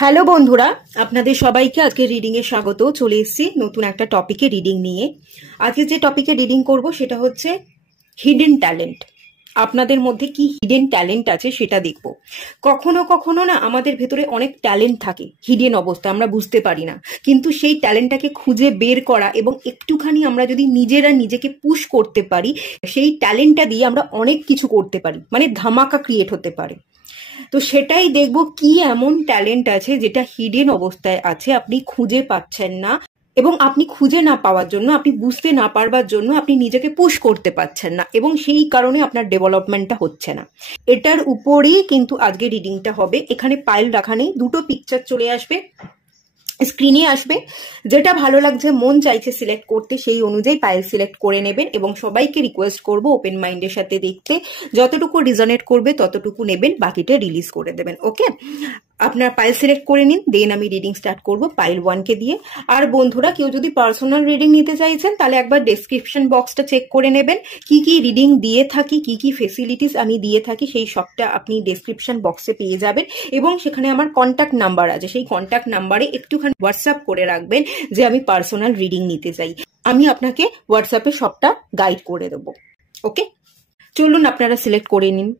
Hello বন্ধুরা, আপনাদের সবাইকে আজকে রিডিং এ স্বাগত। চলে এসেছি নতুন একটা টপিকে রিডিং নিয়ে। আজকে যে টপিকে রিডিং করব সেটা হচ্ছে হিডেন ট্যালেন্ট। আপনাদের মধ্যে কি হিডেন ট্যালেন্ট আছে সেটা দেখব। কখনো কখনো না আমাদের ভেতরে অনেক ট্যালেন্ট থাকে হিডেন অবস্থা, আমরা বুঝতে পারি না, কিন্তু সেই ট্যালেন্টটাকে খুঁজে বের করা এবং একটুখানি আমরা যদি নিজেরা নিজেকে পুশ করতে পারি, সেই ট্যালেন্টটা দিয়ে আমরা অনেক কিছু করতে পারি, মানে ধামাকা ক্রিয়েট হতে পারে। তো সেটাই দেখব কি এমন ট্যালেন্ট আছে যেটা হিডেন অবস্থায় আছে, আপনি খুঁজে পাচ্ছেন না, এবং আপনি খুঁজে না পাওয়ার জন্য, আপনি বুঝতে না পারবার জন্য আপনি নিজেকে পুশ করতে পারছেন না, এবং সেই কারণে আপনার ডেভেলপমেন্টটা হচ্ছে না। এটার উপরেই কিন্তু আজকে রিডিংটা হবে। এখানে পাইল রাখা নেই, দুটো পিকচার চলে আসবে, স্ক্রিনে আসবে। যেটা ভালো লাগছে, মন চাইছে সিলেক্ট করতে, সেই অনুযায়ী পাইল সিলেক্ট করে নেবেন। এবং সবাইকে রিকোয়েস্ট করব ওপেন মাইন্ডের সাথে দেখতে, যতটুকু রিজনেট করবে ততটুকু নেবেন, বাকিটা রিলিজ করে দেবেন। ওকে, আপনার পাইল সিলেক্ট করে নিন, দেন আমি রিডিং স্টার্ট করব পাইল 1কে দিয়ে। আর বন্ধুরা, কেউ যদি পার্সোনাল রিডিং নিতে চাইছেন তাহলে একবার ডেসক্রিপশন বক্সটা চেক করে নেবেন। কি কি রিডিং দিয়ে থাকি, কি কি ফেসিলিটিস আমি দিয়ে থাকি, সেই সবটা আপনি ডেসক্রিপশন বক্সে পেয়ে যাবেন। এবং সেখানে আমার কন্ট্যাক্ট নাম্বার আছে, সেই কন্ট্যাক্ট নাম্বারে একটুখানি হোয়াটসঅ্যাপ করে রাখবেন যে আমি পার্সোনাল রিডিং নিতে চাই। আমি আপনাকে হোয়াটসঅ্যাপে সবটা গাইড করে দেবো। ওকে, চলুন আপনারা সিলেক্ট করে নিন।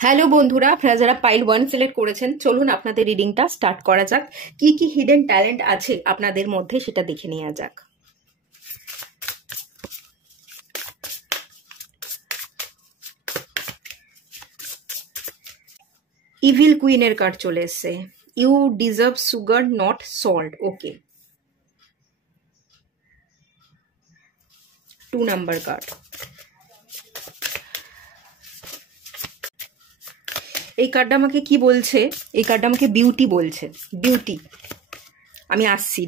হ্যালো বন্ধুরা, আপনারা যারা পাইল 1 সিলেক্ট করেছেন, চলুন আপনাদের রিডিংটা স্টার্ট করা যাক। কি কি হিডেন ট্যালেন্ট আছে আপনাদের মধ্যে সেটা দেখে নেওয়া যাক। ইভিল কুইনের কার্ড চলে এসছে। You deserve sugar not salt. Okay, 2 number card. এই কার্ডটা আমাকে কি বলছে? এই কার্ডটা আমাকে বিউটি বলছে, বিউটি। আমি আসছি,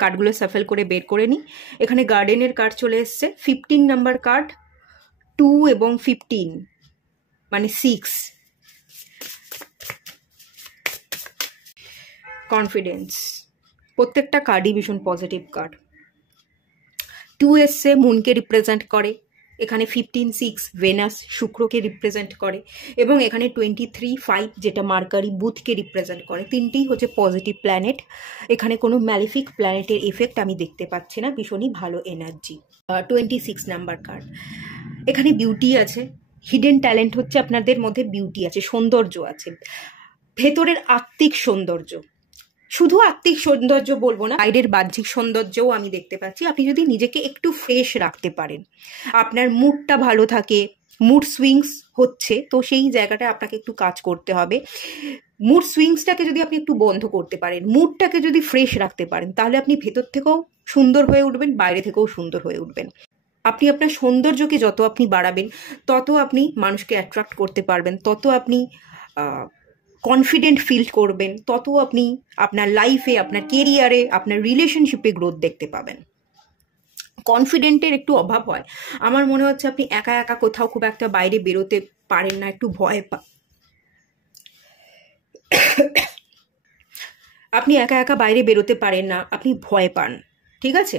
কার্ডগুলো সাফেল করে বের করে নিই। এখানে গার্ডেনের কার্ড চলে এসছে, 15 নাম্বার কার্ড, 2 এবং 15 মানে 6। কনফিডেন্স, প্রত্যেকটা কার্ডই ভীষণ পজিটিভ কার্ড। 2 এসছে, মুনকে রিপ্রেজেন্ট করে। এখানে 15, 6 ভেনাস শুক্রকে রিপ্রেজেন্ট করে। এবং এখানে 23, 5 যেটা মার্কারি বুধকে রিপ্রেজেন্ট করে। তিনটেই হচ্ছে পজিটিভ প্ল্যানেট। এখানে কোনো ম্যালিফিক প্ল্যানেটের এফেক্ট আমি দেখতে পাচ্ছি না, ভীষণই ভালো এনার্জি। 26 number card. এখানে বিউটি আছে। হিডেন ট্যালেন্ট হচ্ছে আপনাদের মধ্যে বিউটি আছে, সৌন্দর্য আছে, ভেতরের আত্মিক সৌন্দর্য। শুধু আত্মিক সৌন্দর্য বলবো না, বাইরের বাহ্যিক সৌন্দর্যও আমি দেখতে পাচ্ছি। আপনি যদি নিজেকে একটু ফ্রেশ রাখতে পারেন, আপনার মুডটা ভালো থাকে, মুড সুইংস হচ্ছে, তো সেই জায়গাটা আপনাকে একটু কাজ করতে হবে। মুড সুইংসটাকে যদি আপনি একটু বন্ধ করতে পারেন, মুডটাকে যদি ফ্রেশ রাখতে পারেন, তাহলে আপনি ভেতর থেকেও সুন্দর হয়ে উঠবেন, বাইরে থেকেও সুন্দর হয়ে উঠবেন। আপনি আপনার সৌন্দর্যকে যত আপনি বাড়াবেন, তত আপনি মানুষকে অ্যাট্রাক্ট করতে পারবেন, তত আপনি কনফিডেন্ট ফিল করবেন, তত আপনি আপনার লাইফে, আপনার কেরিয়ারে, আপনার রিলেশনশিপে গ্রোথ দেখতে পাবেন। কনফিডেন্টের একটু অভাব হয়, আমার মনে হচ্ছে আপনি একা একা কোথাও খুব একটা বাইরে বেরোতে পারেন না, একটু ভয় আপনি একা একা বাইরে বেরোতে পারেন না, আপনি ভয় পান, ঠিক আছে?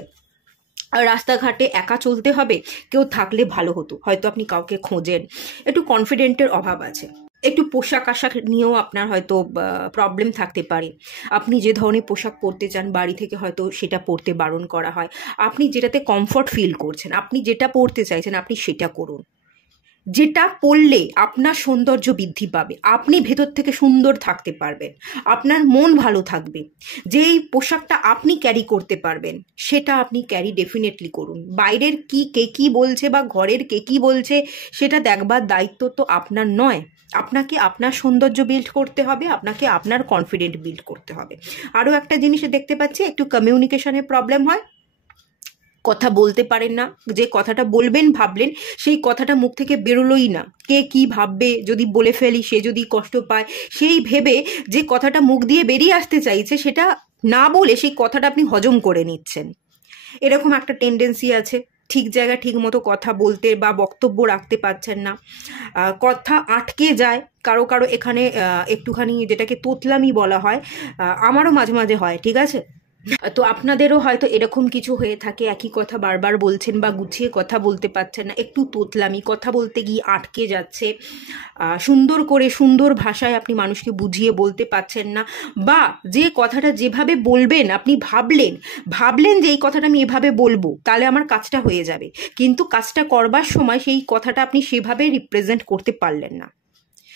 আর রাস্তাঘাটে একা চলতে হবে, কেউ থাকলে ভালো হতো, হয়তো আপনি কাউকে খোঁজেন। একটু কনফিডেন্টের অভাব আছে। একটু পোশাক আশাক নিয়েও আপনার হয়তো প্রবলেম থাকতে পারে। আপনি যে ধরনের পোশাক পরতে চান, বাড়ি থেকে হয়তো সেটা পরতে বারণ করা হয়। আপনি যেটাতে কমফর্ট ফিল করছেন, আপনি যেটা পরতে চাইছেন, আপনি সেটা করুন। যেটা পরলে আপনার সৌন্দর্য বৃদ্ধি পাবে, আপনি ভেতর থেকে সুন্দর থাকতে পারবেন, আপনার মন ভালো থাকবে। যেই পোশাকটা আপনি ক্যারি করতে পারবেন, সেটা আপনি ক্যারি ডেফিনেটলি করুন। বাইরের কে কি বলছে বা ঘরের কে কি বলছে, সেটা দেখবার দায়িত্ব তো আপনার নয়। আপনাকে আপনার সৌন্দর্য বিল্ড করতে হবে, আপনাকে আপনার কনফিডেন্ট বিল্ড করতে হবে। আরও একটা জিনিস দেখতে পাচ্ছি, একটু কমিউনিকেশনের প্রবলেম হয়, কথা বলতে পারেন না। যে কথাটা বলবেন ভাবলেন, সেই কথাটা মুখ থেকে বেরোলোই না। কে কি ভাববে, যদি বলে ফেলি, সে যদি কষ্ট পায়, সেই ভেবে যে কথাটা মুখ দিয়ে বেরিয়ে আসতে চাইছে, সেটা না বলে সেই কথাটা আপনি হজম করে নিচ্ছেন। এরকম একটা টেন্ডেন্সি আছে। ঠিক জায়গায় ঠিক মতো কথা বলতে বা বক্তব্য রাখতে পারছেন না, কথা আটকে যায় কারো কারো। এখানে একটুখানি যেটাকে তোতলামি বলা হয়, আমারও মাঝে মাঝে হয়, ঠিক আছে? তো আপনাদেরও হয়তো এরকম কিছু হয়ে থাকে, একই কথা বারবার বলছেন বা গুছিয়ে কথা বলতে পারছেন না, একটু তোতলামি, কথা বলতে গিয়ে আটকে যাচ্ছে, সুন্দর করে সুন্দর ভাষায় আপনি মানুষকে বুঝিয়ে বলতে পারছেন না, বা যে কথাটা যেভাবে বলবেন আপনি ভাবলেন যে এই কথাটা আমি এভাবে বলবো তাহলে আমার কাজটা হয়ে যাবে, কিন্তু কাজটা করবার সময় সেই কথাটা আপনি সেভাবে রিপ্রেজেন্ট করতে পারলেন না।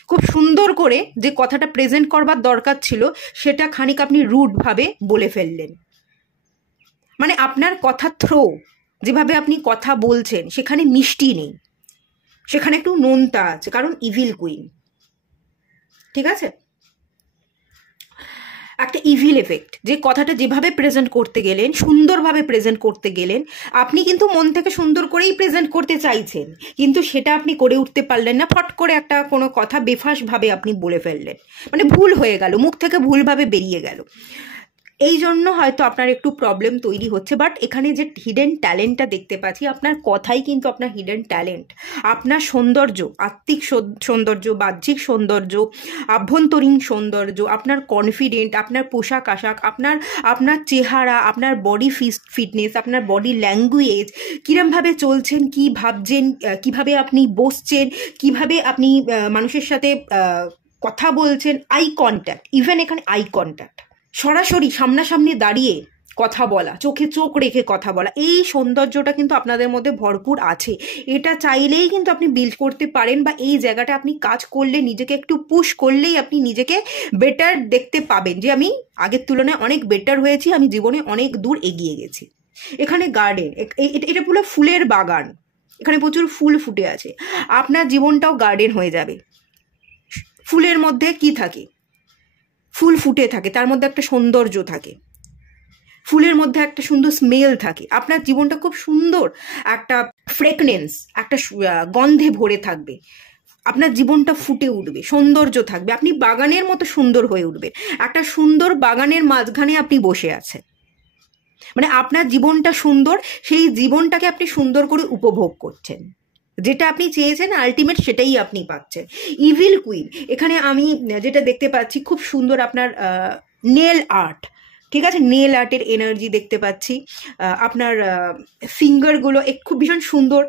খুব সুন্দর করে যে কথাটা প্রেজেন্ট করবার দরকার ছিল সেটা খানিক আপনি রুডভাবে বলে ফেললেন। মানে আপনার কথা যেভাবে আপনি কথা বলছেন সেখানে মিষ্টি নেই, সেখানে একটু নোনতা আছে, কারণ ইভিল কুইন। ঠিক আছে, একটা ইভিল এফেক্ট, যে কথাটা যেভাবে প্রেজেন্ট করতে গেলেন, সুন্দরভাবে প্রেজেন্ট করতে গেলেন, আপনি কিন্তু মন থেকে সুন্দর করেই প্রেজেন্ট করতে চাইছেন, কিন্তু সেটা আপনি করে উঠতে পারলেন না, ফট করে একটা কোনো কথা বেফাঁসভাবে আপনি বলে ফেললেন, মানে ভুল হয়ে গেল, মুখ থেকে ভুলভাবে বেরিয়ে গেল। এই জন্য হয়তো আপনার একটু প্রবলেম তৈরি হচ্ছে। বাট এখানে যে হিডেন ট্যালেন্টটা দেখতে পাচ্ছি, আপনার কথাই কিন্তু আপনার হিডেন ট্যালেন্ট। আপনার সৌন্দর্য, আত্মিক সৌন্দর্য, বাহ্যিক সৌন্দর্য, আভ্যন্তরীণ সৌন্দর্য, আপনার কনফিডেন্ট, আপনার পোশাক আশাক, আপনার চেহারা, আপনার বডি ফিটনেস, আপনার বডি ল্যাঙ্গুয়েজ, কিরমভাবে চলছেন, কি ভাবছেন, কিভাবে আপনি বসছেন, কিভাবে আপনি মানুষের সাথে কথা বলছেন, আই কন্ট্যাক্ট, ইভেন এখানে আই কন্ট্যাক্ট, সরাসরি সামনাসামনি দাঁড়িয়ে কথা বলা, চোখে চোখ রেখে কথা বলা, এই সৌন্দর্যটা কিন্তু আপনাদের মধ্যে ভরপুর আছে। এটা চাইলেই কিন্তু আপনি বিল্ড করতে পারেন, বা এই জায়গাটা আপনি কাজ করলে, নিজেকে একটু পুশ করলেই আপনি নিজেকে বেটার দেখতে পাবেন, যে আমি আগের তুলনায় অনেক বেটার হয়েছি, আমি জীবনে অনেক দূর এগিয়ে গেছি। এখানে গার্ডেন, এটা পুরো ফুলের বাগান, এখানে প্রচুর ফুল ফুটে আছে, আপনার জীবনটাও গার্ডেন হয়ে যাবে। ফুলের মধ্যে কি থাকে? ফুল ফুটে থাকে, তার মধ্যে একটা সৌন্দর্য থাকে, ফুলের মধ্যে একটা সুন্দর স্মেল থাকে, আপনার জীবনটা খুব সুন্দর একটা ফ্রেগনেন্স, একটা গন্ধে ভরে থাকবে, আপনার জীবনটা ফুটে উঠবে, সৌন্দর্য থাকবে, আপনি বাগানের মতো সুন্দর হয়ে উঠবেন। একটা সুন্দর বাগানের মাঝখানে আপনি বসে আছেন, মানে আপনার জীবনটা সুন্দর, সেই জীবনটাকে আপনি সুন্দর করে উপভোগ করছেন, যেটা আপনি চেয়েছেন আলটিমেট সেটাই আপনি পাচ্ছেন। ইভিল কুইন, এখানে আমি যেটা দেখতে পাচ্ছি, খুব সুন্দর আপনার নেল আর্ট, ঠিক আছে, নেল আর্টের এনার্জি দেখতে পাচ্ছি। আপনার ফিঙ্গারগুলো খুব ভীষণ সুন্দর,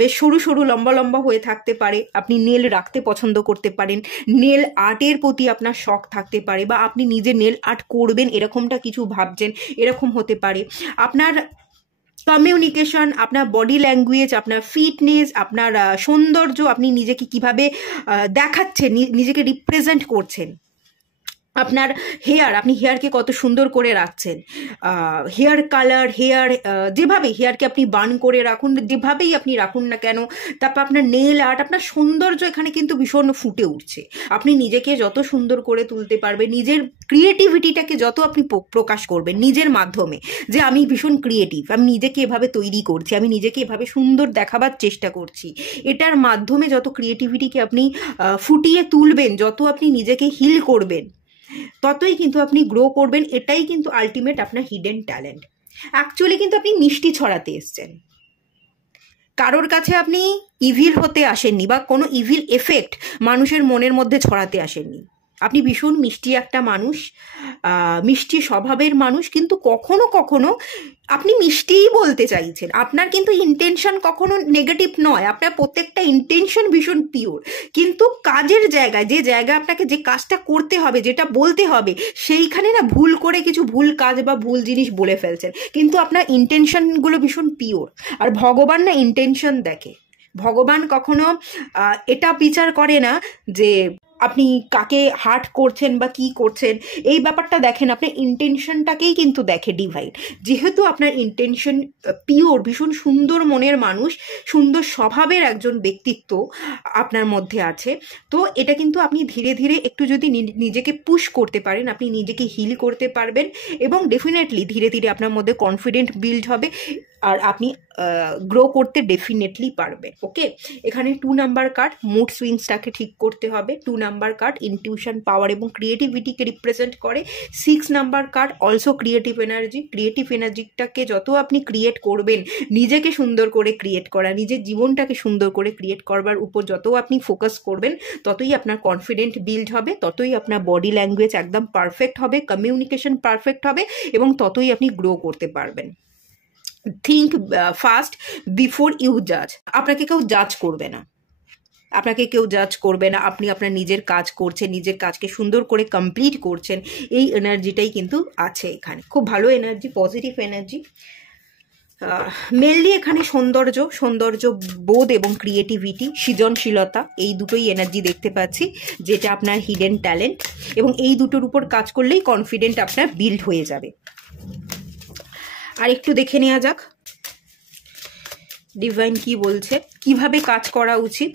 বেশ সরু সরু লম্বা লম্বা হয়ে থাকতে পারে, আপনি নেল রাখতে পছন্দ করতে পারেন, নেল আর্টের প্রতি আপনার শখ থাকতে পারে, বা আপনি নিজে নেল আর্ট করবেন এরকমটা কিছু ভাবছেন, এরকম হতে পারে। আপনার কমিউনিকেশন, আপনার বডি ল্যাঙ্গুয়েজ, আপনার ফিটনেস, আপনার সৌন্দর্য, আপনি নিজেকে কিভাবে দেখাচ্ছেন, নিজেকে রিপ্রেজেন্ট করছেন, আপনার হেয়ার, আপনি হেয়ারকে কত সুন্দর করে রাখছেন, হেয়ার কালার, যেভাবে হেয়ারকে আপনি বার্ন করে রাখুন, যেভাবেই আপনি রাখুন না কেন, তারপর আপনার নেল আর্ট, আপনার সৌন্দর্য এখানে কিন্তু ভীষণ ফুটে উঠছে। আপনি নিজেকে যত সুন্দর করে তুলতে পারবেন, নিজের ক্রিয়েটিভিটিটাকে যত আপনি প্রকাশ করবেন নিজের মাধ্যমে, যে আমি ভীষণ ক্রিয়েটিভ, আমি নিজেকে এভাবে তৈরি করছি, আমি নিজেকে এভাবে সুন্দর দেখাবার চেষ্টা করছি, এটার মাধ্যমে যত ক্রিয়েটিভিটিকে আপনি ফুটিয়ে তুলবেন, যত আপনি নিজেকে হিল করবেন, ততই কিন্তু আপনি গ্রো করবেন। এটাই কিন্তু আলটিমেট আপনার হিডেন ট্যালেন্ট। অ্যাকচুয়ালি কিন্তু আপনি মিষ্টি ছড়াতে এসছেন, কারোর কাছে আপনি ইভিল হতে আসেননি, বা কোনো ইভিল এফেক্ট মানুষের মনের মধ্যে ছড়াতে আসেননি। আপনি ভীষণ মিষ্টি একটা মানুষ, মিষ্টি স্বভাবের মানুষ, কিন্তু কখনো কখনো আপনি মিষ্টিই বলতে চাইছেন, আপনার কিন্তু ইন্টেনশন কখনো নেগেটিভ নয়, আপনার প্রত্যেকটা ইন্টেনশন ভীষণ পিওর, কিন্তু কাজের জায়গায়, যে জায়গায় আপনাকে যে কাজটা করতে হবে, যেটা বলতে হবে, সেইখানে না ভুল করে কিছু ভুল কাজ বা ভুল জিনিস বলে ফেলছেন, কিন্তু আপনার ইন্টেনশনগুলো ভীষণ পিওর। আর ভগবান না ইন্টেনশন দেখে, ভগবান কখনো এটা বিচার করে না যে আপনি কাকে হার্ট করছেন বা কি করছেন, এই ব্যাপারটা দেখেন, আপনার ইন্টেনশনটাকেই কিন্তু দেখে ডিভাইন। যেহেতু আপনার ইন্টেনশন পিওর, ভীষণ সুন্দর মনের মানুষ, সুন্দর স্বভাবের একজন ব্যক্তিত্ব আপনার মধ্যে আছে, তো এটা কিন্তু আপনি ধীরে ধীরে একটু যদি নিজেকে পুশ করতে পারেন, আপনি নিজেকে হিল করতে পারবেন, এবং ডেফিনেটলি ধীরে ধীরে আপনার মধ্যে কনফিডেন্ট বিল্ড হবে, আর আপনি গ্রো করতে ডেফিনেটলি পারবেন। ওকে, এখানে 2 নাম্বার কার্ড মুড সুইংসটাকে ঠিক করতে হবে। 2 নাম্বার কার্ড ইনটিউশন, পাওয়ার এবং ক্রিয়েটিভিটিকে রিপ্রেজেন্ট করে। 6 number card also creative energy. Creative এনার্জিটাকে যত আপনি ক্রিয়েট করবেন, নিজেকে সুন্দর করে ক্রিয়েট করা, নিজের জীবনটাকে সুন্দর করে ক্রিয়েট করবার উপর যত আপনি ফোকাস করবেন, ততই আপনার কনফিডেন্ট বিল্ড হবে, ততই আপনার বডি ল্যাঙ্গুয়েজ একদম পারফেক্ট হবে, কমিউনিকেশন পারফেক্ট হবে, এবং ততই আপনি গ্রো করতে পারবেন। থিঙ্ক ফার্স্ট বিফোর ইউ জাজ। আপনাকে কেউ জাজ করবে না, আপনাকে কেউ জাজ করবে না। আপনি আপনার নিজের কাজ করছেন, নিজের কাজকে সুন্দর করে কমপ্লিট করছেন, এই এনার্জিটাই কিন্তু আছে এখানে। খুব ভালো এনার্জি, পজিটিভ এনার্জি। মেনলি এখানে সৌন্দর্য বোধ এবং ক্রিয়েটিভিটি, সৃজনশীলতা, এই দুটোই এনার্জি দেখতে পাচ্ছি, যেটা আপনার হিডেন ট্যালেন্ট, এবং এই দুটোর উপর কাজ করলেই কনফিডেন্ট আপনার বিল্ড হয়ে যাবে। আর একটু দেখে নেওয়া যাক ডিভাইন কি বলছে, কিভাবে কাজ করা উচিত।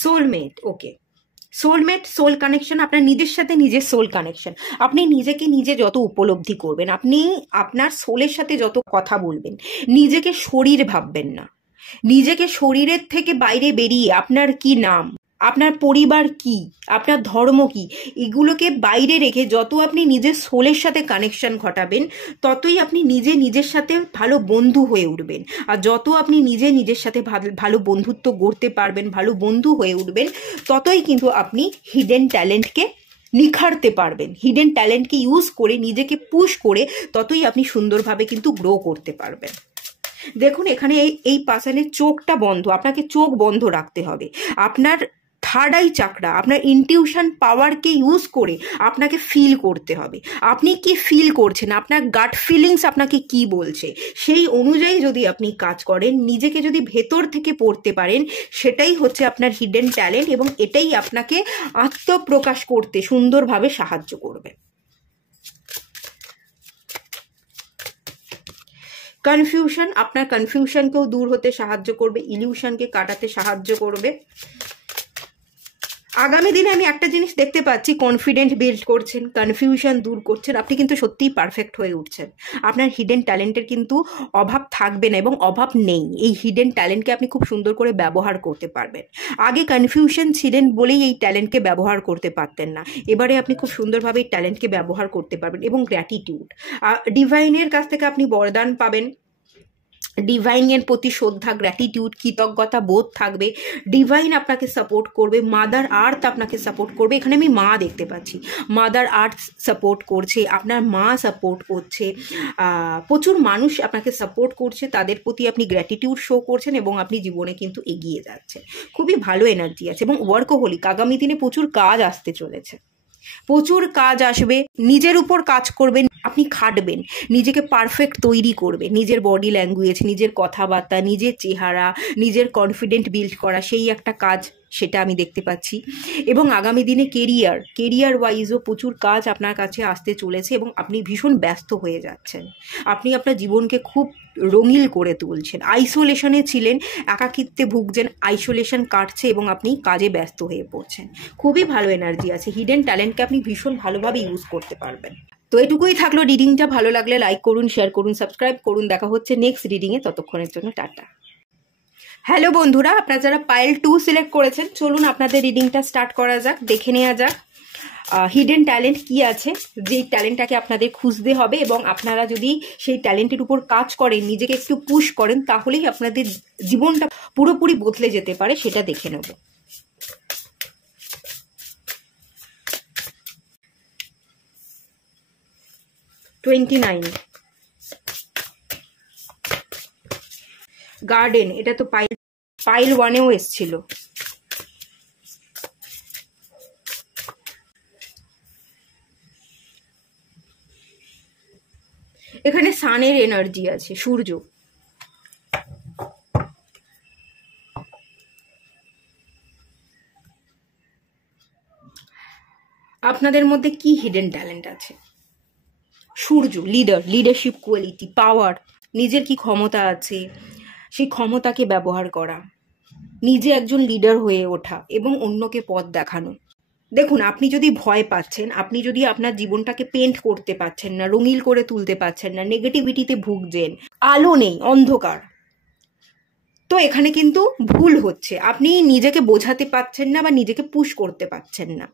সোলমেট, ওকে, সোলমেট, সোল কানেকশন, আপনার নিজের সাথে নিজের সোল কানেকশন। আপনি নিজেকে নিজে যত উপলব্ধি করবেন, আপনি আপনার সোলের সাথে যত কথা বলবেন, নিজেকে শরীর ভাববেন না, নিজেকে শরীরের থেকে বাইরে বেরিয়ে আপনার কি নাম, আপনার পরিবার কি, আপনার ধর্ম কি, এগুলোকে বাইরে রেখে যত আপনি নিজের সোলের সাথে কানেকশন ঘটাবেন, ততই আপনি নিজের সাথে ভালো বন্ধু হয়ে উঠবেন। আর যত আপনি নিজের সাথে ভালো বন্ধুত্ব গড়তে পারবেন, ভালো বন্ধু হয়ে উঠবেন, ততই কিন্তু আপনি হিডেন ট্যালেন্টকে নিখারতে পারবেন। হিডেন ট্যালেন্টকে ইউজ করে, নিজেকে পুশ করে, ততই আপনি সুন্দরভাবে কিন্তু গ্রো করতে পারবেন। দেখুন এখানে এই পার্সনের চোখটা বন্ধ, আপনাকে চোখ বন্ধ রাখতে হবে। আপনার থার্ড আই চাকরা, আপনার ইনটিউশন পাওয়ারকে ইউজ করে আপনাকে ফিল করতে হবে। আপনি কি ফিল করছেন, আপনার গাট ফিলিংস আপনাকে কি বলছে, সেই অনুযায়ী যদি আপনি কাজ করেন, নিজেকে যদি ভেতর থেকে পড়তে পারেন, সেটাই হচ্ছে আপনার হিডেন ট্যালেন্ট, এবং এটাই আপনাকে আত্মপ্রকাশ করতে সুন্দরভাবে সাহায্য করবে। কনফিউশন, আপনার কনফিউশনকেও দূর হতে সাহায্য করবে, ইলিউশনকে কাটাতে সাহায্য করবে। আগামী দিনে আমি একটা জিনিস দেখতে পাচ্ছি, কনফিডেন্ট বিল্ড করছেন, কনফিউশন দূর করছেন, আপনি কিন্তু সত্যিই পারফেক্ট হয়ে উঠছেন। আপনার হিডেন ট্যালেন্টের কিন্তু অভাব থাকবে না, এবং অভাব নেই। এই হিডেন ট্যালেন্টকে আপনি খুব সুন্দর করে ব্যবহার করতে পারবেন। আগে কনফিউশন ছিলেন বলেই এই ট্যালেন্টকে ব্যবহার করতে পারতেন না, এবারে আপনি খুব সুন্দরভাবে এই ট্যালেন্টকে ব্যবহার করতে পারবেন। এবং গ্র্যাটিটিউড, ডিভাইনের কাছ থেকে আপনি বরদান পাবেন, ডিভাইনের প্রতি শ্রদ্ধা, গ্র্যাটিটিউড, কৃতজ্ঞতা বোধ থাকবে। ডিভাইন আপনাকে সাপোর্ট করবে, মাদার আর্থ আপনাকে সাপোর্ট করবে। এখানে আমি মা দেখতে পাচ্ছি, মাদার আর্থ সাপোর্ট করছে, আপনার মা সাপোর্ট করছে, প্রচুর মানুষ আপনাকে সাপোর্ট করছে, তাদের প্রতি আপনি গ্র্যাটিটিউড শো করছেন, এবং আপনি জীবনে কিন্তু এগিয়ে যাচ্ছেন। খুবই ভালো এনার্জি আছে। এবং ওয়ার্কোহলিক, আগামী দিনে প্রচুর কাজ আসতে চলেছে, প্রচুর কাজ আসবে। নিজের উপর কাজ করবেন, আপনি খাটবেন, নিজেকে পারফেক্ট তৈরি করবে, নিজের বডি ল্যাঙ্গুয়েজ, নিজের কথাবার্তা, নিজের চেহারা, নিজের কনফিডেন্ট বিল্ড করা, সেই একটা কাজ, সেটা আমি দেখতে পাচ্ছি। এবং আগামী দিনে কেরিয়ার ওয়াইজও প্রচুর কাজ আপনার কাছে আসতে চলেছে, এবং আপনি ভীষণ ব্যস্ত হয়ে যাচ্ছেন। আপনি আপনার জীবনকে খুব রঙিন করে তুলছেন। আইসোলেশনে ছিলেন, একাকিত্বে ভুগছেন, আইসোলেশন কাটছে, এবং আপনি কাজে ব্যস্ত হয়ে পড়ছেন। খুবই ভালো এনার্জি আছে, হিডেন ট্যালেন্টকে আপনি ভীষণ ভালোভাবে ইউজ করতে পারবেন। তো এটুকুই থাকলো। রিডিংটা ভালো লাগলে লাইক করুন, শেয়ার করুন, সাবস্ক্রাইব করুন। দেখা হচ্ছে নেক্সট রিডিংয়ে, ততক্ষণের জন্য টাটা। হ্যালো বন্ধুরা, আপনারা যারা পাইল 2 সিলেক্ট করেছেন, চলুন আপনাদের রিডিংটা স্টার্ট করা যাক, দেখে নেওয়া যাক হিডেন ট্যালেন্ট কি আছে, যেই ট্যালেন্টটাকে আপনাদের খুঁজতে হবে, এবং আপনারা যদি সেই ট্যালেন্টের উপর কাজ করেন, নিজেকে একটু পুশ করেন, তাহলেই আপনাদের জীবনটা পুরোপুরি বদলে যেতে পারে, সেটা দেখে নেব। গার্ডেন, এটা তো পাইল 1-এও এসছিল। এখানে সানের এনার্জি আছে, সূর্য। আপনাদের মধ্যে কি হিডেন ট্যালেন্ট আছে? সূর্য, লিডারশিপ কোয়ালিটি, পাওয়ার, নিজের কি ক্ষমতা আছে, সেই ক্ষমতাকে ব্যবহার করা, নিজে একজন লিডার হয়ে ওঠা, এবং অন্যকে পথ দেখানো। দেখুন, আপনি যদি ভয় পাচ্ছেন, আপনি যদি আপনার জীবনটাকে পেন্ট করতে পারছেন না, রঙিন করে তুলতে পারছেন না, নেগেটিভিটিতে ভুগছেন, আলো নেই, অন্ধকার, তো এখানে কিন্তু ভুল হচ্ছে। আপনি নিজেকে বোঝাতে পারছেন না বা নিজেকে পুশ করতে পারছেন না।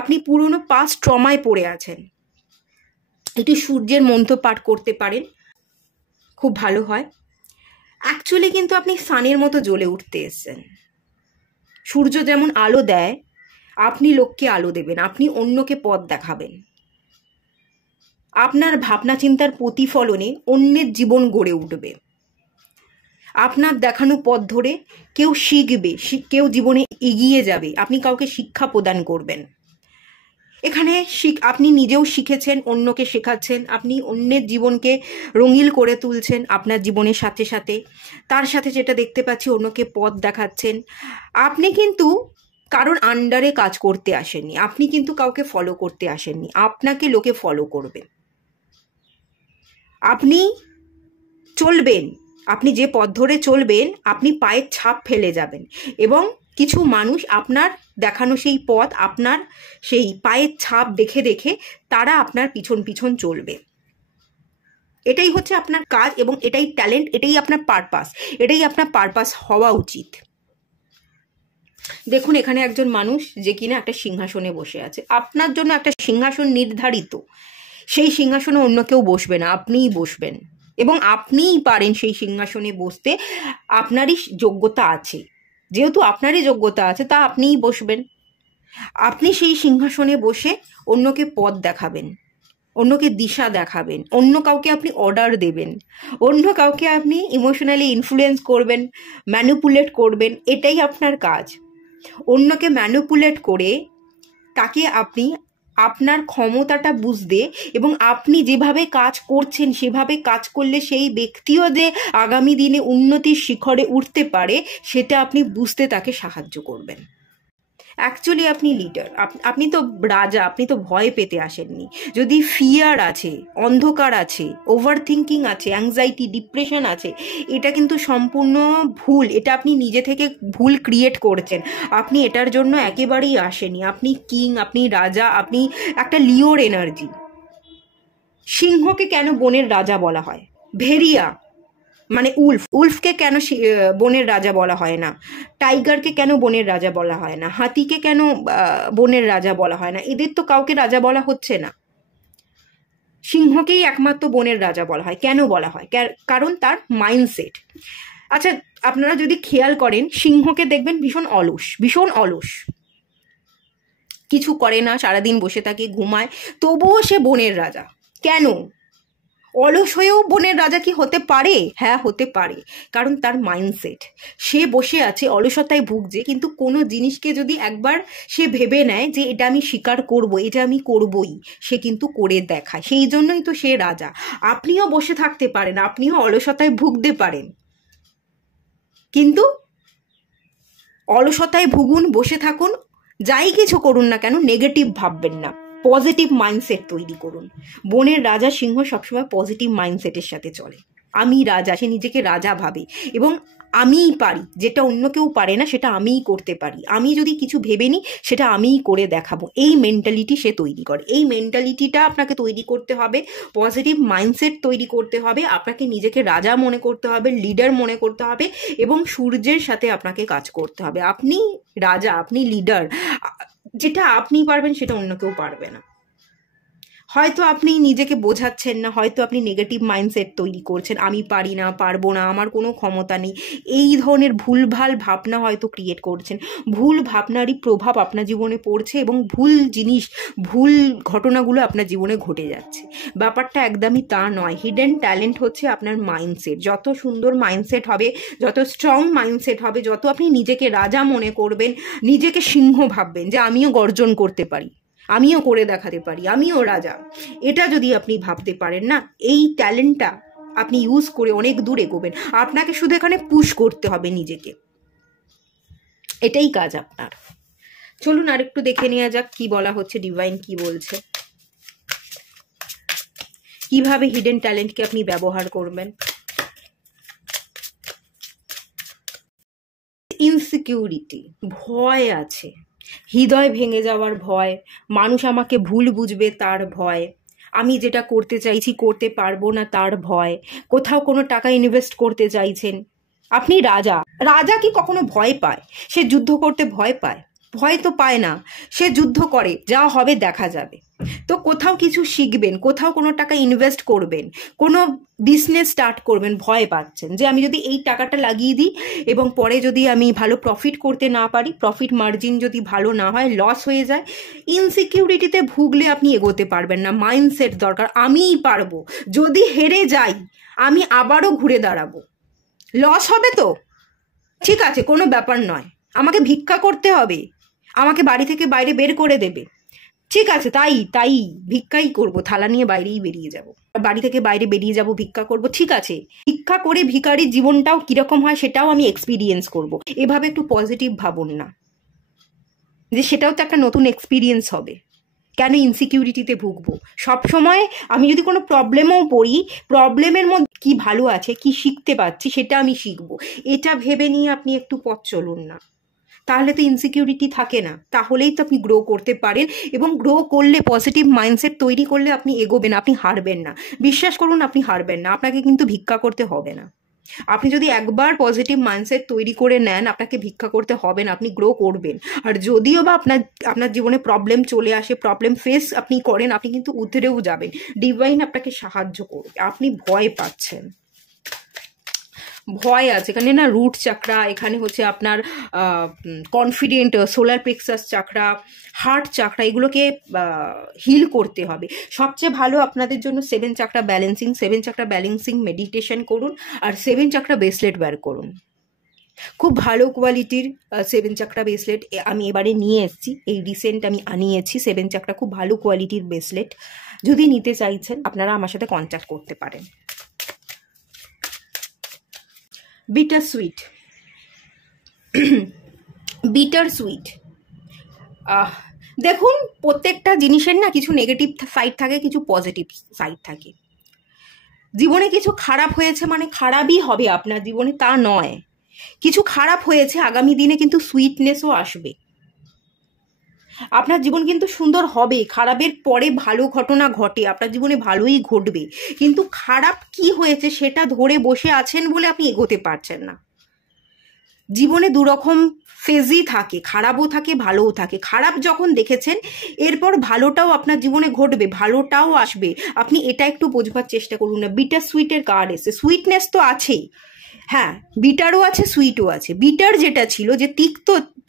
আপনি পুরনো পাস্ট ট্রমায় পড়ে আছেন। একটু সূর্যের মন্ত্র পাঠ করতে পারেন, খুব ভালো হয়। অ্যাকচুয়ালি কিন্তু আপনি সানের মতো জ্বলে উঠতে এসেছেন। সূর্য যেমন আলো দেয়, আপনি লোককে আলো দেবেন, আপনি অন্যকে পথ দেখাবেন। আপনার ভাবনা চিন্তার প্রতিফলনে অন্যের জীবন গড়ে উঠবে। আপনার দেখানো পথ ধরে কেউ শিখবে, কেউ জীবনে এগিয়ে যাবে, আপনি কাউকে শিক্ষা প্রদান করবেন। এখানে আপনি নিজেও শিখেছেন, অন্যকে শেখাচ্ছেন, আপনি অন্যের জীবনকে রঙিন করে তুলছেন আপনার জীবনের সাথে সাথে। তার সাথে যেটা দেখতে পাচ্ছি, অন্যকে পথ দেখাচ্ছেন। আপনি কিন্তু কারোর আন্ডারে কাজ করতে আসেননি, আপনি কিন্তু কাউকে ফলো করতে আসেননি, আপনাকে লোকে ফলো করবে। আপনি চলবেন, আপনি যে পথ ধরে চলবেন, আপনি পায়ের ছাপ ফেলে যাবেন এবং কিছু মানুষ আপনার দেখানো সেই পথ, আপনার সেই পায়ের ছাপ দেখে দেখে তারা আপনার পিছন পিছন চলবে। এটাই হচ্ছে আপনার কাজ এবং এটাই ট্যালেন্ট, এটাই আপনার পারপাস, এটাই আপনার পারপাস হওয়া উচিত। দেখুন, এখানে একজন মানুষ যে কিনা একটা সিংহাসনে বসে আছে। আপনার জন্য একটা সিংহাসন নির্ধারিত, সেই সিংহাসনে অন্য কেউ বসবে না, আপনিই বসবেন এবং আপনিই পারেন সেই সিংহাসনে বসতে। আপনারই যোগ্যতা আছে, যেহেতু আপনারই যোগ্যতা আছে, তা আপনিই বসবেন। আপনি সেই সিংহাসনে বসে অন্যকে পথ দেখাবেন, অন্যকে দিশা দেখাবেন, অন্য কাউকে আপনি অর্ডার দেবেন, অন্য কাউকে আপনি ইমোশনালি ইনফ্লুয়েন্স করবেন, ম্যানিপুলেট করবেন। এটাই আপনার কাজ। অন্যকে ম্যানিপুলেট করে তাকে আপনি আপনার ক্ষমতাটা বুঝতে এবং আপনি যেভাবে কাজ করছেন সেভাবে কাজ করলে সেই ব্যক্তিও যে আগামী দিনে উন্নতির শিখরে উঠতে পারে, সেটা আপনি বুঝতে তাকে সাহায্য করবেন। অ্যাকচুয়ালি আপনি লিডার, আপনি তো রাজা, আপনি তো ভয় পেতে আসেননি। যদি ফিয়ার আছে, অন্ধকার আছে, ওভার থিঙ্কিং আছে, অ্যাংজাইটি, ডিপ্রেশন আছে, এটা কিন্তু সম্পূর্ণ ভুল। এটা আপনি নিজে থেকে ভুল ক্রিয়েট করেছেন। আপনি এটার জন্য একেবারেই আসেনি। আপনি কিং, আপনি রাজা, আপনি একটা লিওর এনার্জি। সিংহকে কেন বনের রাজা বলা হয়? ভেরিয়া মানে উলফকে কেন বনের রাজা বলা হয় না? টাইগারকে কেন বনের রাজা বলা হয় না? হাতিকে কেন বনের রাজা বলা হয় না? এদের তো কাউকে রাজা বলা হচ্ছে না। সিংহকেই একমাত্র বনের রাজা বলা হয়। কেন বলা হয়? কারণ তার মাইন্ডসেট। আচ্ছা, আপনারা যদি খেয়াল করেন, সিংহকে দেখবেন ভীষণ অলস, ভীষণ অলস, কিছু করে না, সারাদিন বসে থাকে, ঘুমায়, তবুও সে বনের রাজা। কেন? অলস হয়েও বনের রাজা কি হতে পারে? হ্যাঁ, হতে পারে, কারণ তার মাইন্ডসেট। সে বসে আছে, অলসতায় ভুগছে, কিন্তু কোনো জিনিসকে যদি একবার সে ভেবে নেয় যে এটা আমি স্বীকার করব, এটা আমি করবই, সে কিন্তু করে দেখায়। সেই জন্যই তো সে রাজা। আপনিও বসে থাকতে পারেন, আপনিও অলসতায় ভুগতে পারেন, কিন্তু অলসতায় ভুগুন, বসে থাকুন, যাই কিছু করুন না কেন, নেগেটিভ ভাববেন না, পজিটিভ মাইন্ডসেট তৈরি করুন। বনের রাজা সিংহ সবসময় পজিটিভ মাইন্ডসেটের সাথে চলে। আমি রাজা, সে নিজেকে রাজা ভাবে এবং আমিই পারি, যেটা অন্য কেউ পারে না সেটা আমিই করতে পারি। আমি যদি কিছু ভেবে নিই, সেটা আমিই করে দেখাবো, এই মেন্টালিটি সে তৈরি করে। এই মেন্টালিটিটা আপনাকে তৈরি করতে হবে, পজিটিভ মাইন্ডসেট তৈরি করতে হবে, আপনাকে নিজেকে রাজা মনে করতে হবে, লিডার মনে করতে হবে এবং সূর্যের সাথে আপনাকে কাজ করতে হবে। আপনি রাজা, আপনি লিডার, যেটা আপনি পারবেন সেটা অন্য কেউ পারবে না। হয়তো আপনি নিজেকে বোঝাচ্ছেন না, হয়তো আপনি নেগেটিভ মাইন্ডসেট তৈরি করছেন, আমি পারি না, পারবো না, আমার কোনো ক্ষমতা নেই, এই ধরনের ভুলভাল ভাবনা হয়তো ক্রিয়েট করছেন। ভুল ভাবনারই প্রভাব আপনার জীবনে পড়ছে এবং ভুল জিনিস, ভুল ঘটনাগুলো আপনার জীবনে ঘটে যাচ্ছে। ব্যাপারটা একদমই তা নয়। হিডেন ট্যালেন্ট হচ্ছে আপনার মাইন্ডসেট। যত সুন্দর মাইন্ডসেট হবে, যত স্ট্রং মাইন্ডসেট হবে, যত আপনি নিজেকে রাজা মনে করবেন, নিজেকে সিংহ ভাববেন যে আমিও গর্জন করতে পারি, আমিও করে দেখাতে পারি, আমিও রাজা, এটা যদি আপনি ভাবতে পারেন না, এই ট্যালেন্টটা আপনি ইউজ করে অনেক দূর এগোবেন। আপনাকে শুধু এখানে পুশ করতে হবে নিজেকে, এটাই কাজ আপনার। চলুন আরেকটু দেখে নেওয়া যাক কি বলা হচ্ছে, ডিভাইন কি বলছে, কিভাবে হিডেন ট্যালেন্টকে আপনি ব্যবহার করবেন। ইনসিকিউরিটি, ভয় আছে। হৃদয় ভেঙে যাওয়ার ভয়, মানুষ আমাকে ভুল বুঝবে তার ভয়, আমি যেটা করতে চাইছি করতে পারবো না তার ভয়, কোথাও কোনো টাকা ইনভেস্ট করতে চাইছেন। আপনি রাজা। রাজা কি কখনো ভয় পায়? সে যুদ্ধ করতে ভয় পায়? ভয় তো পায় না, সে যুদ্ধ করে, যা হবে দেখা যাবে। তো কোথাও কিছু শিখবেন, কোথাও কোনো টাকা ইনভেস্ট করবেন, কোনো বিজনেস স্টার্ট করবেন, ভয় পাচ্ছেন যে আমি যদি এই টাকাটা লাগিয়ে দিই এবং পরে যদি আমি ভালো প্রফিট করতে না পারি, প্রফিট মার্জিন যদি ভালো না হয়, লস হয়ে যায়, ইনসিকিউরিটিতে ভুগলে আপনি এগোতে পারবেন না। মাইন্ডসেট দরকার, আমিই পারবো, যদি হেরে যাই আমি আবারও ঘুরে দাঁড়াবো। লস হবে তো ঠিক আছে, কোনো ব্যাপার নয়, আমাকে ভিক্ষা করতে হবে, আমাকে বাড়ি থেকে বাইরে বের করে দেবে, ঠিক আছে, তাই তাই ভিক্ষাই করব, থালা নিয়ে বাইরেই বেরিয়ে যাব, বাড়ি থেকে বাইরে বেরিয়ে যাব, ভিক্ষা করব, ঠিক আছে, ভিক্ষা করে ভিখারির জীবনটাও কিরকম হয় সেটাও আমি এক্সপিরিয়েন্স করব। এভাবে একটু পজিটিভ ভাবুন না, যে সেটাও তো একটা নতুন এক্সপিরিয়েন্স হবে। কেন ইনসিকিউরিটিতে ভুগবো? সবসময় আমি যদি কোনো প্রবলেমেও পড়ি, প্রবলেমের মধ্যে কি ভালো আছে, কি শিখতে পাচ্ছি সেটা আমি শিখবো, এটা ভেবে নিয়ে আপনি একটু পথ চলুন না। তাহলে তো ইনসিকিউরিটি থাকে না, তাহলেই তো আপনি গ্রো করতে পারেন, এবং গ্রো করলে, পজিটিভ মাইন্ডসেট তৈরি করলে আপনি এগোবেন, আপনি হারবেন না। বিশ্বাস করুন, আপনি হারবেন না, আপনাকে কিন্তু ভিক্ষা করতে হবে না। আপনি যদি একবার পজিটিভ মাইন্ডসেট তৈরি করে নেন, আপনাকে ভিক্ষা করতে হবে না, আপনি গ্রো করবেন। আর যদিও বা আপনার জীবনে প্রবলেম চলে আসে, প্রবলেম ফেস আপনি করেন, আপনি কিন্তু উতরেও যাবেন, ডিভাইন আপনাকে সাহায্য করবে। আপনি ভয় পাচ্ছেন, ভয় আছে এখানে না, রুট চাকরা, এখানে হচ্ছে আপনার কনফিডেন্ট, সোলার প্লেক্সাস চাকরা, হার্ট চাকরা, এগুলোকে হিল করতে হবে। সবচেয়ে ভালো আপনাদের জন্য 7 চাকরা ব্যালেন্সিং, 7 চাকরা ব্যালেন্সিং মেডিটেশন করুন, আর 7 চাকরা ব্রেসলেট ওয়্যার করুন। খুব ভালো কোয়ালিটির 7 চাকরা ব্রেসলেট আমি এবারে নিয়ে এসেছি, এই রিসেন্ট আমি আনিয়েছি 7 চাকরা, খুব ভালো কোয়ালিটির ব্রেসলেট। যদি নিতে চাইছেন আপনারা আমার সাথে কন্ট্যাক্ট করতে পারেন। বিটার সুইট, বিটার সুইট, দেখুন প্রত্যেকটা জিনিসের না কিছু নেগেটিভ সাইড থাকে, কিছু পজিটিভ সাইড থাকে। জীবনে কিছু খারাপ হয়েছে মানে খারাপই হবে আপনার জীবনে তা নয়, কিছু খারাপ হয়েছে, আগামী দিনে কিন্তু সুইটনেসও আসবে, আপনার জীবন কিন্তু সুন্দর হবে। খারাপের পরে ভালো ঘটনা ঘটে, আপনার জীবনে ভালোই ঘটবে, কিন্তু খারাপ কি হয়েছে সেটা ধরে বসে আছেন বলে আপনি এগোতে পারছেন না। জীবনে দুরকম ফেজই থাকে, খারাপও থাকে ভালোও থাকে। খারাপ যখন দেখেছেন, এরপর ভালোটাও আপনার জীবনে ঘটবে, ভালোটাও আসবে, আপনি এটা একটু বোঝবার চেষ্টা করুন না। বিটার সুইটের কার্ড এসে, সুইটনেস তো আছেই, হ্যাঁ বিটারও আছে, সুইটও আছে। বিটার যেটা ছিল, যে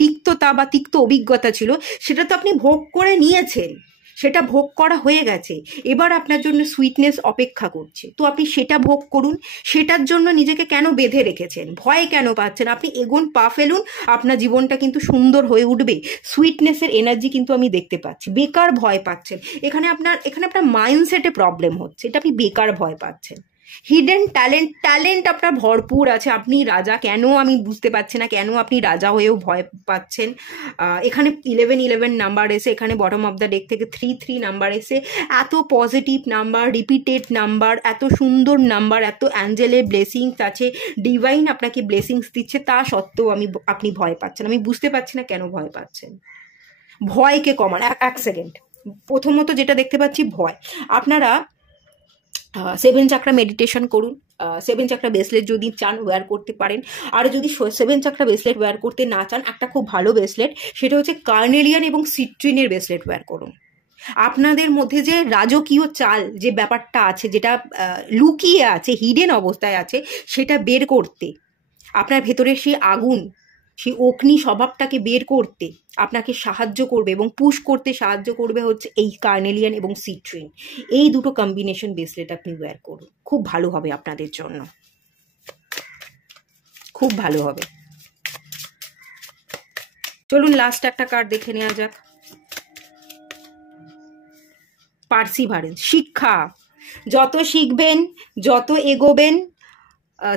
তিক্ততা বা তিক্ত অভিজ্ঞতা ছিল, সেটা তো আপনি ভোগ করে নিয়েছেন, সেটা ভোগ করা হয়ে গেছে, এবার আপনার জন্য সুইটনেস অপেক্ষা করছে, তো আপনি সেটা ভোগ করুন। সেটার জন্য নিজেকে কেন বেঁধে রেখেছেন, ভয় কেন পাচ্ছেন? আপনি এগোন, পা ফেলুন, আপনার জীবনটা কিন্তু সুন্দর হয়ে উঠবে। সুইটনেসের এনার্জি কিন্তু আমি দেখতে পাচ্ছি। বেকার ভয় পাচ্ছেন, এখানে আপনার মাইন্ডসেটে প্রবলেম হচ্ছে, এটা আপনি বেকার ভয় পাচ্ছেন। হিডেন ট্যালেন্ট আপনার ভরপুর আছে, আপনি রাজা। কেন আমি বুঝতে পারছি না কেন আপনি রাজা হয়েও ভয় পাচ্ছেন। এখানে 11 নাম্বার এসে, এখানে বটম অফ দ্য ডেক থেকে 3 নাম্বার এসে, এত পজিটিভ নাম্বার, রিপিটেড নাম্বার, এত সুন্দর নাম্বার, এত অ্যাঞ্জেলের ব্লেসিংস আছে, ডিভাইন আপনাকে ব্লেসিংস দিচ্ছে, তা সত্ত্বেও আপনি ভয় পাচ্ছেন। আমি বুঝতে পারছি না কেন ভয় পাচ্ছেন। ভয়কে কমান, এক সেকেন্ড। প্রথমত যেটা দেখতে পাচ্ছি ভয়, আপনারা 7 চাকরা মেডিটেশন করুন। 7 চাকরা ব্রেসলেট যদি চান ওয়্যার করতে পারেন, আর যদি 7 চাকরা ব্রেসলেট ওয়্যার করতে না চান, একটা খুব ভালো ব্রেসলেট, সেটা হচ্ছে কার্নেলিয়ান এবং সিট্রিনের ব্রেসলেট ওয়্যার করুন। আপনাদের মধ্যে যে রাজকীয় চাল, যে ব্যাপারটা আছে, যেটা লুকিয়ে আছে, হিডেন অবস্থায় আছে, সেটা বের করতে, আপনার ভেতরে সেই আগুন, সেই অগ্নি স্বভাবটাকে বের করতে আপনাকে সাহায্য করবে, এবং পুশ করতে সাহায্য করবে হচ্ছে এই কার্নেলিয়ান এবং সিট্রিন। এই দুটো কম্বিনেশন ব্রেসলেট আপনি ওয়্যার করুন, খুব ভালো হবে আপনাদের জন্য, খুব ভালো হবে। চলুন লাস্ট একটা কার্ড দেখে নেওয়া যাক। পার্সিভারেন্স, শিক্ষা। যত শিখবেন, যত এগোবেন,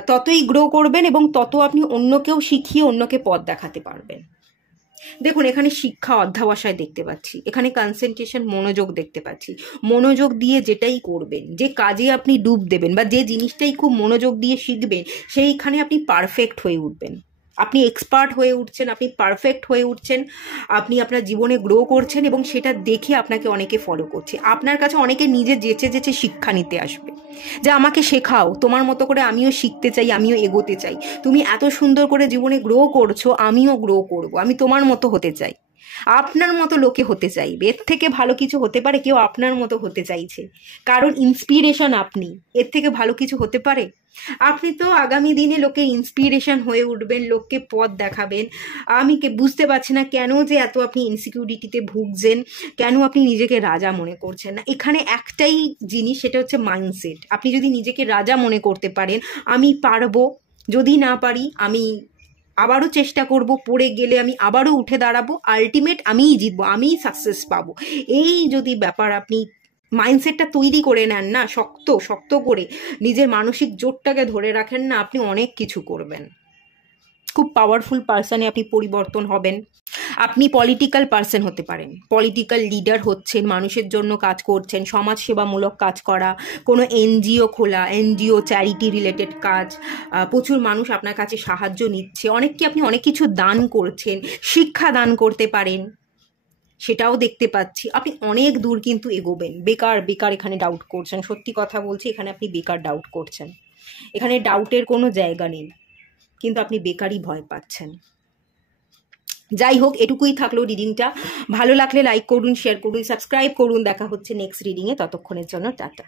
ততই গ্রো করবেন, এবং তত আপনি অন্যকেও শিখিয়ে অন্যকে পথ দেখাতে পারবেন। দেখুন এখানে শিক্ষা অধ্যবসায় দেখতে পাচ্ছি, এখানে কনসেন্ট্রেশন, মনোযোগ দেখতে পাচ্ছি। মনোযোগ দিয়ে যেটাই করবেন, যে কাজে আপনি ডুব দেবেন, বা যে জিনিসটাই খুব মনোযোগ দিয়ে শিখবেন, সেইখানে আপনি পারফেক্ট হয়ে উঠবেন। আপনি এক্সপার্ট হয়ে উঠছেন, আপনি পারফেক্ট হয়ে উঠছেন, আপনি আপনার জীবনে গ্রো করছেন এবং সেটা দেখে আপনাকে অনেকে ফলো করছে। আপনার কাছে অনেকে নিজে যেচে যেচে শিক্ষা নিতে আসবে, যে আমাকে শেখাও, তোমার মতো করে আমিও শিখতে চাই, আমিও এগোতে চাই, তুমি এত সুন্দর করে জীবনে গ্রো করছো, আমিও গ্রো করব, আমি তোমার মতো হতে চাই। আপনার মতো লোকে হতে চাইবে, এর থেকে ভালো কিছু হতে পারে? কেউ আপনার মতো হতে চাইছে, কারণ ইন্সপিরেশন আপনি, এর থেকে ভালো কিছু হতে পারে? আপনি তো আগামী দিনে লোকের ইন্সপিরেশন হয়ে উঠবেন, লোককে পথ দেখাবেন। আমি বুঝতে পারছি না কেন যে এত আপনি ইনসিকিউরিটিতে ভুগছেন, কেন আপনি নিজেকে রাজা মনে করছেন না। এখানে একটাই জিনিস, সেটা হচ্ছে মাইন্ডসেট। আপনি যদি নিজেকে রাজা মনে করতে পারেন, আমি পারবো, যদি না পারি আমি আবারও চেষ্টা করব, পড়ে গেলে আমি আবারও উঠে দাঁড়াবো, আলটিমেট আমিই জিতবো, আমিই সাকসেস পাবো, এই যদি ব্যাপার আপনি মাইন্ডসেটটা তৈরি করে নেন না, শক্ত শক্ত করে নিজের মানসিক জোরটাকে ধরে রাখেন না, আপনি অনেক কিছু করবেন। খুব পাওয়ারফুল পার্সনে আপনি পরিবর্তন হবেন। আপনি পলিটিক্যাল পার্সন হতে পারেন, পলিটিক্যাল লিডার হচ্ছেন, মানুষের জন্য কাজ করছেন, সমাজ সেবামূলক কাজ করা, কোনো এনজিও খোলা, এনজিও চ্যারিটি রিলেটেড কাজ, প্রচুর মানুষ আপনার কাছে সাহায্য নিচ্ছে, অনেককে আপনি অনেক কিছু দান করছেন, শিক্ষা দান করতে পারেন, সেটাও দেখতে পাচ্ছি। আপনি অনেক দূর কিন্তু এগোবেন। বেকার বেকার এখানে ডাউট করছেন, সত্যি কথা বলছি, এখানে আপনি বেকার ডাউট করছেন, এখানে ডাউটের কোনো জায়গা নেই, কিন্তু আপনি বেকারই ভয় পাচ্ছেন। যাই হোক, এটুকুই থাকলো রিডিংটা। ভালো লাগলে লাইক করুন, শেয়ার করুন, সাবস্ক্রাইব করুন। দেখা হচ্ছে নেক্সট রিডিংয়ে, ততক্ষণের জন্য টাটা।